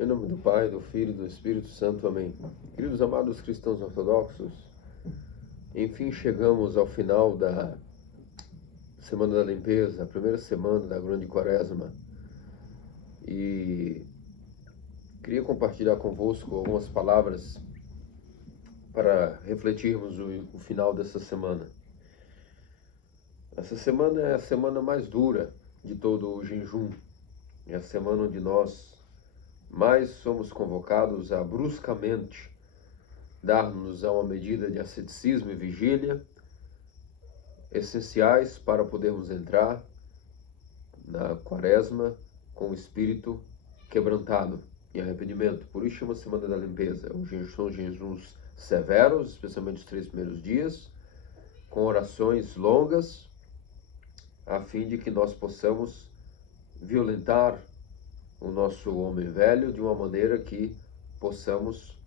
Em nome do Pai, do Filho e do Espírito Santo. Amém. Queridos amados cristãos ortodoxos, enfim chegamos ao final da Semana da Limpeza, a primeira semana da Grande Quaresma. E queria compartilhar convosco algumas palavras para refletirmos o final dessa semana. Essa semana é a semana mais dura de todo o jejum. É a semana onde nós mais somos convocados a bruscamente dar-nos a uma medida de asceticismo e vigília essenciais para podermos entrar na Quaresma com o espírito quebrantado em arrependimento. Por isso chama Semana da Limpeza. São jejuns severos, especialmente os 3 primeiros dias, com orações longas, a fim de que nós possamos violentar o nosso homem velho de uma maneira que possamos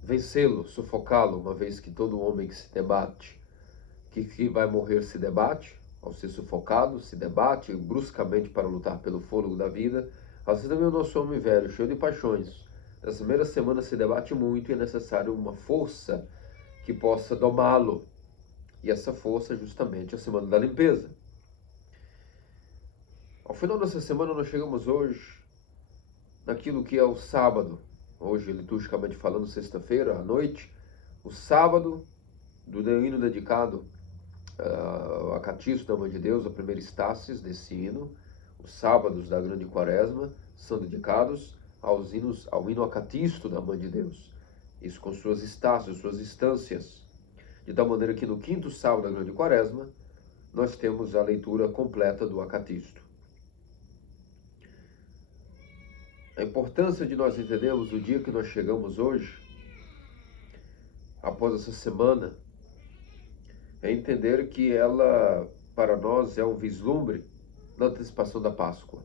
vencê-lo, sufocá-lo, uma vez que todo homem que se debate, que vai morrer se debate, ao ser sufocado, se debate bruscamente para lutar pelo fôlego da vida. Assim também o nosso homem velho, cheio de paixões, nas primeiras semanas se debate muito e é necessário uma força que possa domá-lo. E essa força é justamente a Semana da Limpeza. Ao final dessa semana nós chegamos hoje naquilo que é o sábado, hoje liturgicamente falando, sexta-feira à noite, o sábado do hino dedicado ao Acatício da Mãe de Deus, a primeira estácis desse hino. Os sábados da Grande Quaresma são dedicados ao hino Acatício da Mãe de Deus, isso com suas estácias, suas instâncias, de tal maneira que no quinto sábado da Grande Quaresma nós temos a leitura completa do Acatício. A importância de nós entendermos o dia que nós chegamos hoje, após essa semana, é entender que ela, para nós, é um vislumbre da antecipação da Páscoa.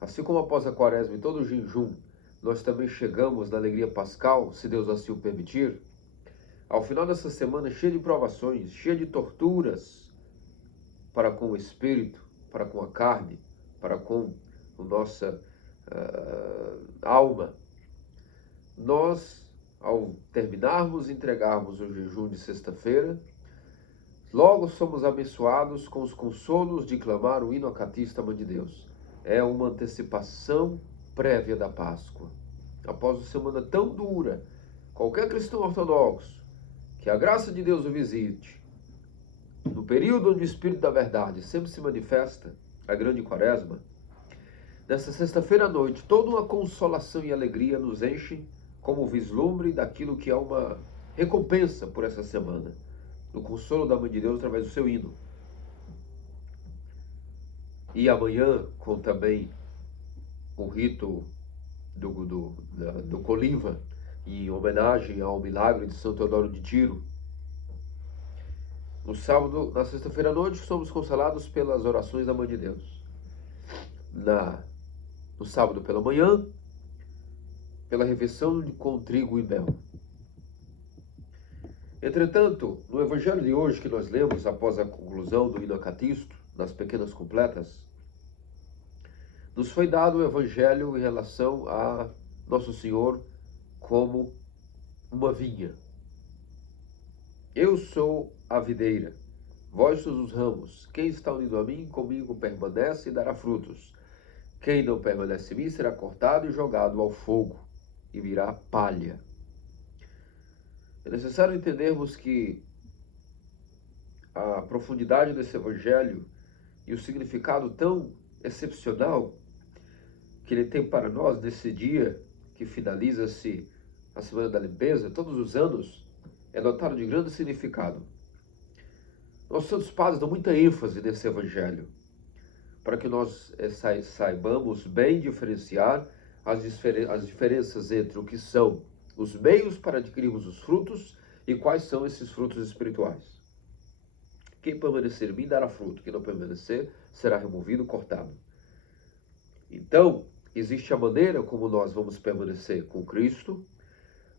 Assim como após a Quaresma e todo o jejum, nós também chegamos na alegria pascal, se Deus assim o permitir. Ao final dessa semana, cheia de provações, cheia de torturas, para com o espírito, para com a carne, para com a nossa alma, nós, ao terminarmos e entregarmos o jejum de sexta-feira, logo somos abençoados com os consolos de clamar o hino Acatício da Mãe de Deus. É uma antecipação prévia da Páscoa. Após uma semana tão dura, qualquer cristão ortodoxo, que a graça de Deus o visite, no período onde o Espírito da Verdade sempre se manifesta, a Grande Quaresma, nessa sexta-feira à noite, toda uma consolação e alegria nos enchem como vislumbre daquilo que é uma recompensa por essa semana, no consolo da Mãe de Deus através do seu hino. E amanhã, com também o rito do Coliva, em homenagem ao milagre de São Teodoro de Tiro. No sábado, na sexta-feira à noite, somos consolados pelas orações da Mãe de Deus. No sábado pela manhã, pela refeição com trigo e mel. Entretanto, no evangelho de hoje que nós lemos após a conclusão do hino Acatício, nas pequenas completas, nos foi dado o evangelho em relação a Nosso Senhor como uma vinha. Eu sou a videira, vós sois os ramos. Quem está unido a mim, comigo permanece e dará frutos. Quem não permanece em mim será cortado e jogado ao fogo, e virá palha. É necessário entendermos que a profundidade desse evangelho e o significado tão excepcional que ele tem para nós nesse dia que finaliza-se a Semana da Limpeza, todos os anos, é dotado de grande significado. Nossos santos padres dão muita ênfase nesse evangelho, para que nós saibamos bem diferenciar as diferenças entre o que são os meios para adquirirmos os frutos e quais são esses frutos espirituais. Quem permanecer em mim dará fruto, quem não permanecer será removido, cortado. Então, existe a maneira como nós vamos permanecer com Cristo,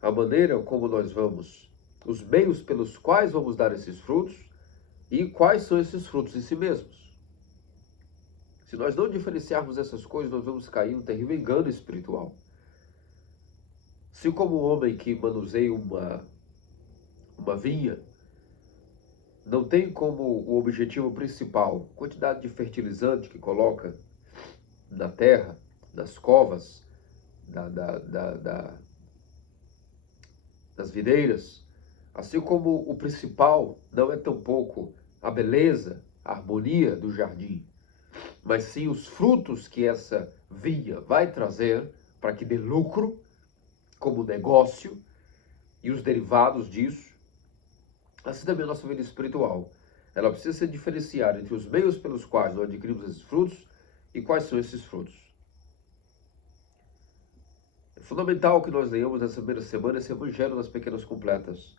a maneira como nós vamos, os meios pelos quais vamos dar esses frutos e quais são esses frutos em si mesmos. Se nós não diferenciarmos essas coisas, nós vamos cair em um terrível engano espiritual. Se como um homem que manuseia uma vinha, não tem como o objetivo principal quantidade de fertilizante que coloca na terra, nas covas, das videiras, assim como o principal não é tampouco a beleza, a harmonia do jardim, mas sim os frutos que essa vinha vai trazer para que dê lucro como negócio e os derivados disso. Assim também a nossa vida espiritual. Ela precisa ser diferenciada entre os meios pelos quais nós adquirimos esses frutos e quais são esses frutos. É fundamental que nós leiamos nessa primeira semana esse Evangelho das Pequenas Completas,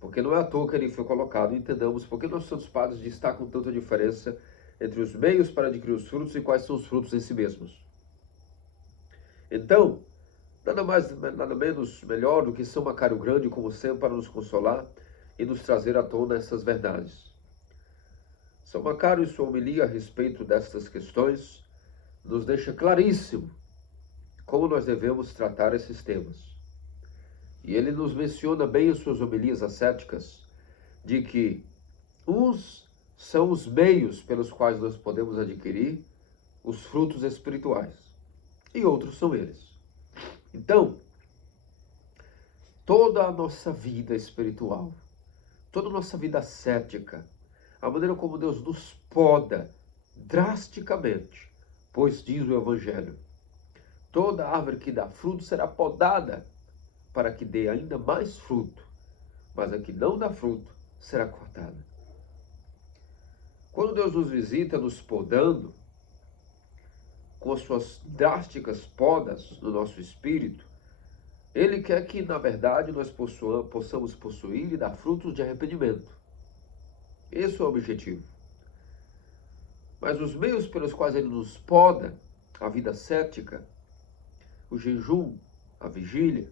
porque não é à toa que ele foi colocado. Entendamos por que nossos santos padres destacam tanta diferença entre os meios para adquirir os frutos e quais são os frutos em si mesmos. Então, nada mais, nada menos melhor do que São Macário Grande, como sempre, para nos consolar e nos trazer à tona essas verdades. São Macário, em sua homilia a respeito destas questões, nos deixa claríssimo como nós devemos tratar esses temas. E ele nos menciona bem em suas homilias ascéticas de que uns são os meios pelos quais nós podemos adquirir os frutos espirituais e outros são eles. Então, toda a nossa vida espiritual, toda a nossa vida ascética, a maneira como Deus nos poda drasticamente, pois diz o Evangelho, toda árvore que dá fruto será podada para que dê ainda mais fruto, mas a que não dá fruto será cortada. Quando Deus nos visita nos podando, com as suas drásticas podas no nosso espírito, Ele quer que, na verdade, nós possamos possuir e dar frutos de arrependimento. Esse é o objetivo. Mas os meios pelos quais Ele nos poda, a vida cética, o jejum, a vigília,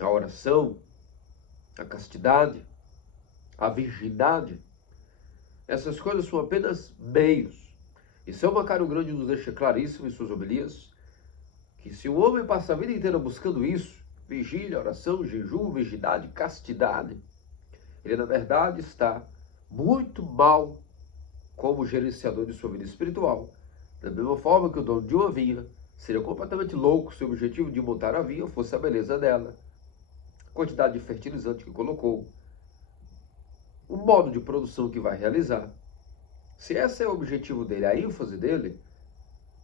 a oração, a castidade, a virgindade, essas coisas são apenas meios. E São Macário Grande nos deixa claríssimo em suas homilias que se o homem passa a vida inteira buscando isso, vigília, oração, jejum, virgindade, castidade, ele na verdade está muito mal como gerenciador de sua vida espiritual. Da mesma forma que o dono de uma vinha seria completamente louco se o objetivo de montar a vinha fosse a beleza dela, a quantidade de fertilizante que colocou, o modo de produção que vai realizar. Se esse é o objetivo dele, a ênfase dele,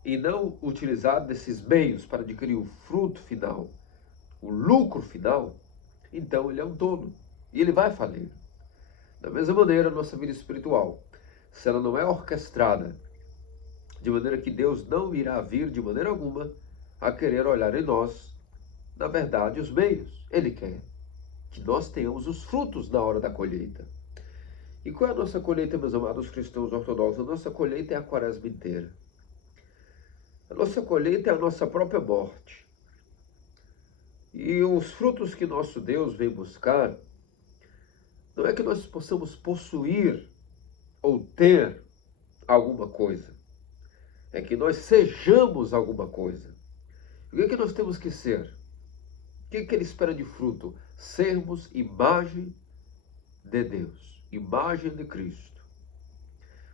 e não utilizar desses meios para adquirir o fruto final, o lucro final, então ele é um tolo e ele vai falir. Da mesma maneira, a nossa vida espiritual, se ela não é orquestrada, de maneira que Deus não irá vir de maneira alguma a querer olhar em nós, na verdade, os meios. Ele quer que nós tenhamos os frutos na hora da colheita. E qual é a nossa colheita, meus amados cristãos ortodoxos? A nossa colheita é a quaresma inteira. A nossa colheita é a nossa própria morte. E os frutos que nosso Deus vem buscar, não é que nós possamos possuir ou ter alguma coisa. É que nós sejamos alguma coisa. E o que nós temos que ser? O que Ele espera de fruto? Sermos imagem de Deus, imagem de Cristo.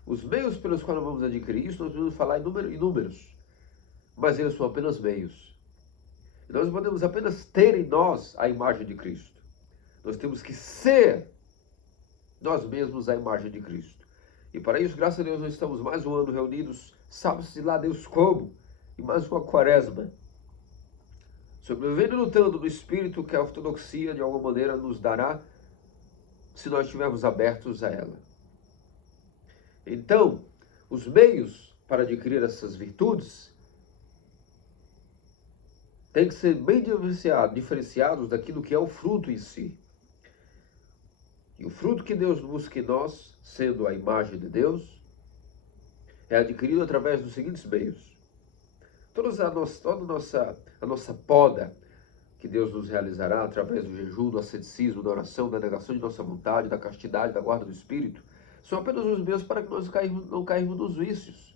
Os meios pelos quais nós vamos adquirir isso, nós vamos falar em números, mas eles são apenas meios. E nós podemos apenas ter em nós a imagem de Cristo. Nós temos que ser nós mesmos a imagem de Cristo. E para isso, graças a Deus, nós estamos mais um ano reunidos, sabe-se lá Deus como, e mais uma quaresma, sobrevivendo e lutando no Espírito que a ortodoxia, de alguma maneira, nos dará, se nós estivermos abertos a ela. Então, os meios para adquirir essas virtudes têm que ser bem diferenciados daquilo que é o fruto em si. E o fruto que Deus busca em nós, sendo a imagem de Deus, é adquirido através dos seguintes meios. Toda a nossa poda que Deus nos realizará através do jejum, do asceticismo, da oração, da negação de nossa vontade, da castidade, da guarda do Espírito, são apenas os meios para que nós não cairmos nos vícios.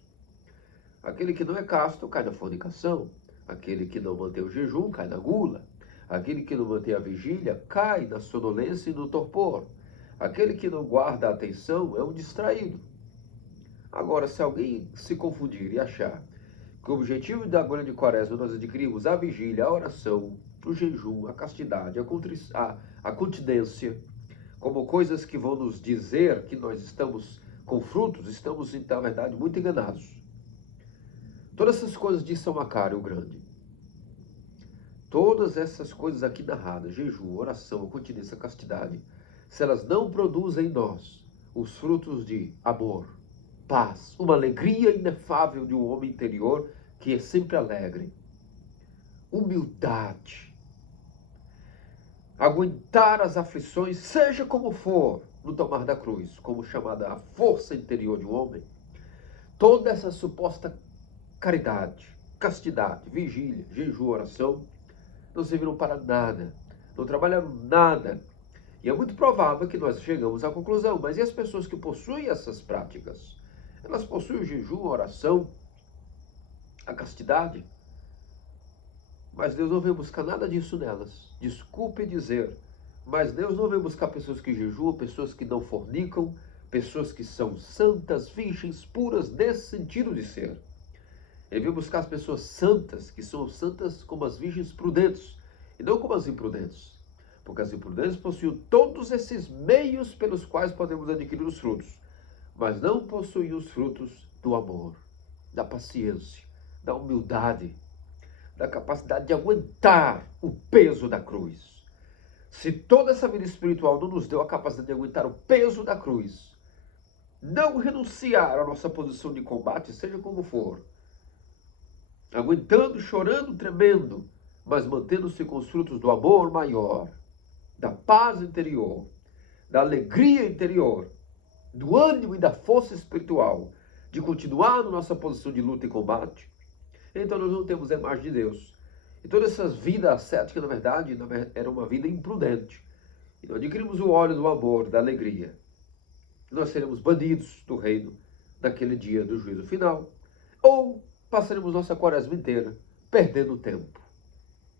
Aquele que não é casto cai na fornicação. Aquele que não mantém o jejum cai na gula. Aquele que não mantém a vigília cai na sonolência e no torpor. Aquele que não guarda a atenção é um distraído. Agora, se alguém se confundir e achar que o objetivo da grande quaresma nós adquirimos a vigília, a oração, o jejum, a castidade, a continência, como coisas que vão nos dizer que nós estamos com frutos, estamos, na verdade, muito enganados. Todas essas coisas de São Macário o Grande, todas essas coisas aqui narradas, jejum, oração, continência, castidade, se elas não produzem em nós os frutos de amor, paz, uma alegria inefável de um homem interior que é sempre alegre, humildade, aguentar as aflições, seja como for, no tomar da cruz, como chamada a força interior de um homem, toda essa suposta caridade, castidade, vigília, jejum, oração, não serviram para nada, não trabalharam nada. E é muito provável que nós chegamos à conclusão, mas e as pessoas que possuem essas práticas? Elas possuem o jejum, a oração, a castidade, mas Deus não vem buscar nada disso nelas. Desculpe dizer, mas Deus não vem buscar pessoas que jejuam, pessoas que não fornicam, pessoas que são santas, virgens, puras, nesse sentido de ser. Ele veio buscar as pessoas santas, que são santas como as virgens prudentes, e não como as imprudentes. Porque as imprudentes possuem todos esses meios pelos quais podemos adquirir os frutos, mas não possuem os frutos do amor, da paciência, da humildade, da capacidade de aguentar o peso da cruz. Se toda essa vida espiritual não nos deu a capacidade de aguentar o peso da cruz, não renunciar à nossa posição de combate, seja como for, aguentando, chorando, tremendo, mas mantendo-se com os frutos do amor maior, da paz interior, da alegria interior, do ânimo e da força espiritual, de continuar na nossa posição de luta e combate, então nós não temos a imagem de Deus. E todas essas vidas ascéticas, na verdade, era uma vida imprudente. E não adquirimos o óleo do amor, da alegria. Nós seremos banidos do reino naquele dia do juízo final. Ou passaremos nossa quaresma inteira perdendo tempo,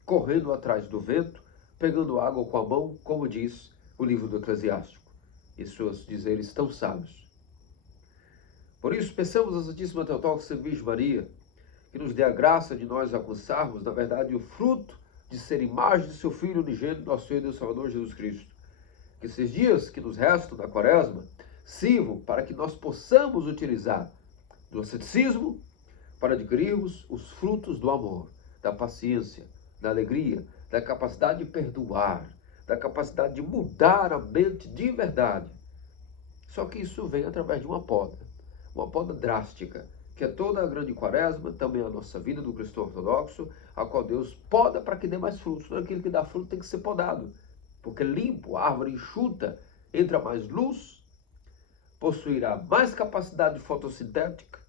correndo atrás do vento, pegando água com a mão, como diz o livro do Eclesiástico, e seus dizeres tão sábios. Por isso, peçamos a Santíssima Teotocos Virgem Maria, que nos dê a graça de nós alcançarmos, na verdade, o fruto de ser imagem de seu Filho unigênito, nosso Senhor e Deus Salvador Jesus Cristo. Que esses dias que nos restam da quaresma sirvam para que nós possamos utilizar do asceticismo para adquirirmos os frutos do amor, da paciência, da alegria, da capacidade de perdoar, da capacidade de mudar a mente de verdade. Só que isso vem através de uma poda drástica, que é toda a grande quaresma, também a nossa vida do cristão ortodoxo, a qual Deus poda para que dê mais frutos. Não é aquilo que dá fruto tem que ser podado, porque limpo, a árvore enxuta, entra mais luz, possuirá mais capacidade fotossintética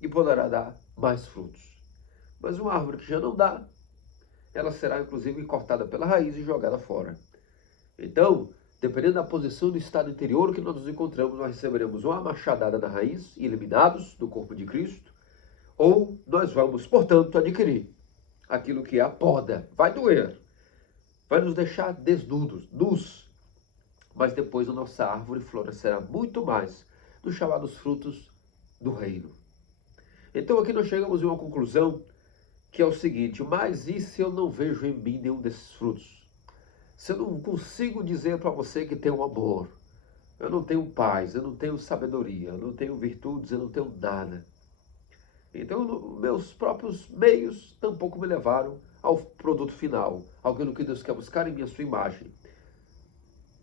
e poderá dar mais frutos. Mas uma árvore que já não dá, ela será inclusive cortada pela raiz e jogada fora. Então, dependendo da posição do estado interior que nós nos encontramos, nós receberemos uma machadada na raiz, eliminados do corpo de Cristo, ou nós vamos, portanto, adquirir aquilo que é a poda. Vai doer, vai nos deixar desnudos, nus, mas depois a nossa árvore florescerá muito mais dos chamados frutos do reino. Então aqui nós chegamos a uma conclusão que é o seguinte: mas e se eu não vejo em mim nenhum desses frutos? Se eu não consigo dizer para você que tenho amor, eu não tenho paz, eu não tenho sabedoria, eu não tenho virtudes, eu não tenho nada. Então, meus próprios meios tampouco me levaram ao produto final, aquilo que Deus quer buscar em minha sua imagem.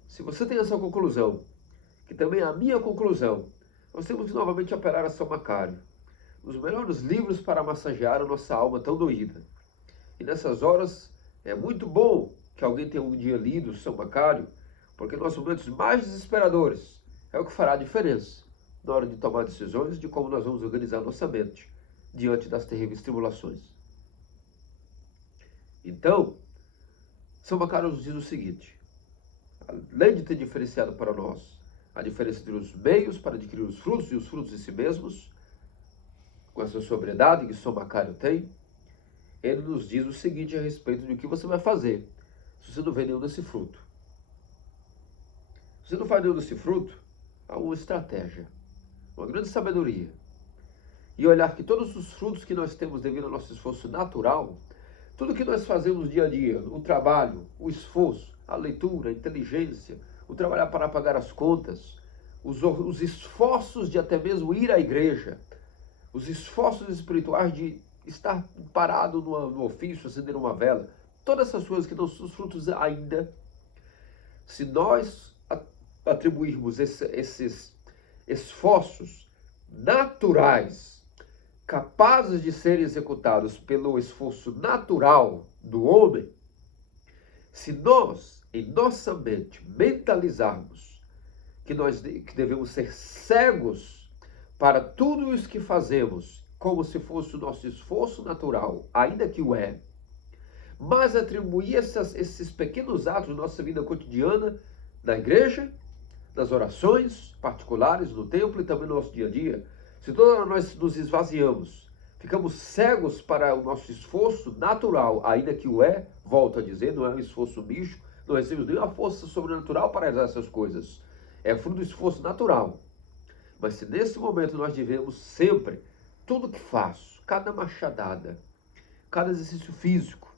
Se você tem essa conclusão, que também é a minha conclusão, nós temos que novamente operar a São Macário, os melhores livros para massagear a nossa alma tão doída. E nessas horas é muito bom que alguém tenha um dia lido São Macário, porque nos momentos mais desesperadores é o que fará a diferença na hora de tomar decisões de como nós vamos organizar nossa mente diante das terríveis tribulações. Então, São Macário nos diz o seguinte: além de ter diferenciado para nós a diferença entre os meios para adquirir os frutos e os frutos em si mesmos, com essa sobriedade que só Macário tem, ele nos diz o seguinte a respeito de o que você vai fazer se você não vê nenhum desse fruto. Se você não faz nenhum desse fruto, há uma estratégia, uma grande sabedoria. E olhar que todos os frutos que nós temos devido ao nosso esforço natural, tudo que nós fazemos dia a dia, o trabalho, o esforço, a leitura, a inteligência, o trabalhar para pagar as contas, os esforços de até mesmo ir à igreja, os esforços espirituais de estar parado no ofício, acender uma vela, todas essas coisas que não são os frutos ainda, se nós atribuirmos esses esforços naturais, capazes de serem executados pelo esforço natural do homem, se nós, em nossa mente, mentalizarmos que devemos ser cegos para tudo isso que fazemos, como se fosse o nosso esforço natural, ainda que o é, mas atribuir esses pequenos atos da nossa vida cotidiana, na igreja, nas orações particulares, no templo e também no nosso dia a dia, se todos nós nos esvaziamos, ficamos cegos para o nosso esforço natural, ainda que o é, volto a dizer, não é um esforço místico, não recebemos nenhuma força sobrenatural para realizar essas coisas. É fruto do esforço natural. Mas se nesse momento nós devemos sempre, tudo que faço, cada machadada, cada exercício físico,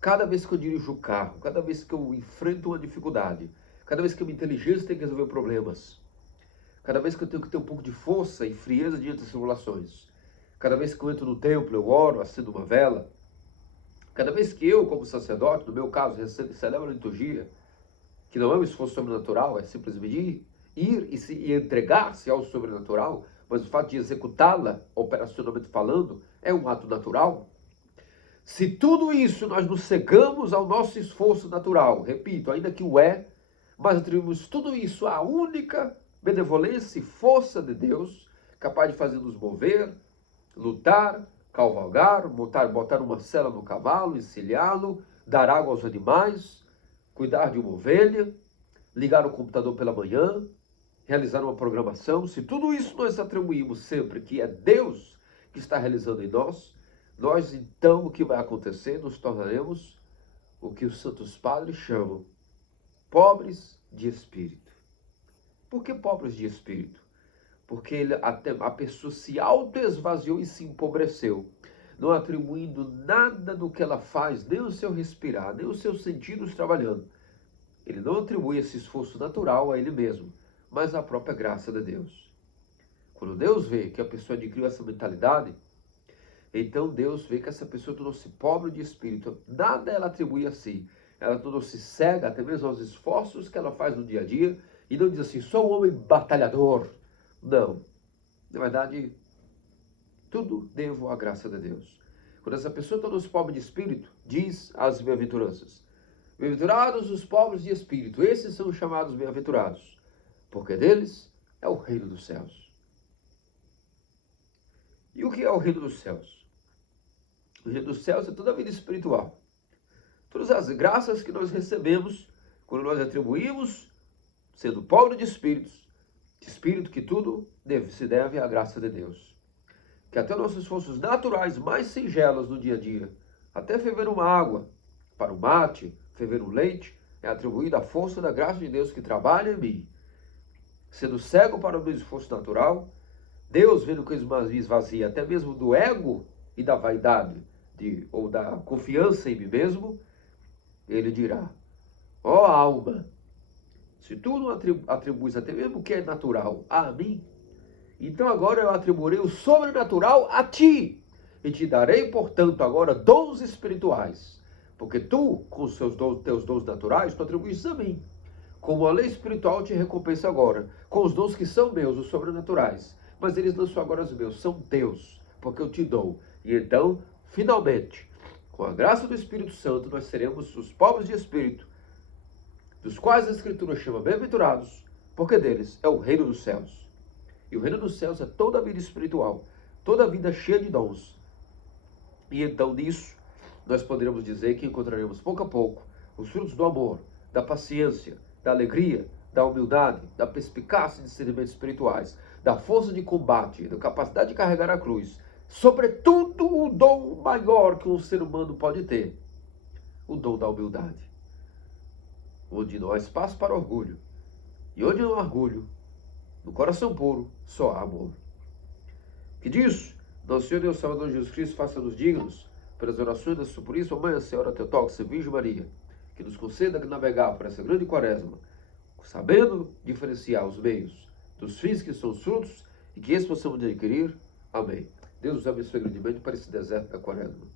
cada vez que eu dirijo o carro, cada vez que eu enfrento uma dificuldade, cada vez que a minha inteligência tem que resolver problemas, cada vez que eu tenho que ter um pouco de força e frieza diante das tribulações, cada vez que eu entro no templo, eu oro, acendo uma vela, cada vez que eu, como sacerdote, no meu caso, celebro a liturgia, que não é um esforço sobrenatural, é simplesmente ir e entregar-se ao sobrenatural, mas o fato de executá-la, operacionalmente falando, é um ato natural. Se tudo isso nós nos cegamos ao nosso esforço natural, repito, ainda que o é, mas atribuímos tudo isso à única benevolência e força de Deus, capaz de fazer-nos mover, lutar, cavalgar, botar uma sela no cavalo, encilhá-lo, dar água aos animais, cuidar de uma ovelha, ligar o computador pela manhã, realizar uma programação. Se tudo isso nós atribuímos sempre que é Deus que está realizando em nós, nós então o que vai acontecer? Nos tornaremos o que os santos padres chamam pobres de espírito. Por que pobres de espírito? Porque a pessoa se auto-esvaziou e se empobreceu, não atribuindo nada do que ela faz, nem o seu respirar, nem os seus sentidos trabalhando. Ele não atribui esse esforço natural a ele mesmo, mas à própria graça de Deus. Quando Deus vê que a pessoa adquiriu essa mentalidade, então Deus vê que essa pessoa tornou-se pobre de espírito. Nada ela atribui a si. Ela tornou-se cega até mesmo aos esforços que ela faz no dia a dia e não diz assim, sou um homem batalhador. Não. Na verdade, tudo devo à graça de Deus. Quando essa pessoa tornou-se pobre de espírito, diz as bem-aventuranças. Bem-aventurados os pobres de espírito, esses são os chamados bem-aventurados, porque deles é o reino dos céus. E o que é o reino dos céus? O reino dos céus é toda a vida espiritual. Todas as graças que nós recebemos, quando nós atribuímos, sendo pobre de espírito que tudo se deve à graça de Deus. Que até nossos esforços naturais mais singelos no dia a dia, até ferver uma água para o mate, ferver um leite, é atribuído à força da graça de Deus que trabalha em mim. Sendo cego para o meu esforço natural, Deus, vendo que eu me esvazia até mesmo do ego e da vaidade, ou da confiança em mim mesmo, ele dirá, ó alma, se tu não atribuis até mesmo o que é natural a mim, então agora eu atribuirei o sobrenatural a ti, e te darei, portanto, agora dons espirituais, porque tu, com os teus dons naturais, tu atribuis a mim. Como a lei espiritual te recompensa agora, com os dons que são meus, os sobrenaturais, mas eles não são agora os meus, são teus, porque eu te dou. E então, finalmente, com a graça do Espírito Santo, nós seremos os pobres de espírito, dos quais a Escritura chama bem-aventurados, porque deles é o reino dos céus. E o reino dos céus é toda a vida espiritual, toda a vida cheia de dons. E então, nisso, nós poderemos dizer que encontraremos pouco a pouco os frutos do amor, da paciência, da alegria, da humildade, da perspicácia de discernimentos espirituais, da força de combate, da capacidade de carregar a cruz, sobretudo o dom maior que um ser humano pode ter, o dom da humildade, onde não há espaço para orgulho, e onde não há orgulho, no coração puro, só há amor. Que disso, nosso Senhor Deus Salvador Jesus Cristo, faça-nos dignos, pelas orações da sua puríssima Mãe, a Senhora Teotocsa, Virgem Maria, que nos conceda navegar por essa grande quaresma, sabendo diferenciar os meios dos fins que são os frutos, e que esses possamos adquirir. Amém. Deus nos abençoe grandemente para esse deserto da quaresma.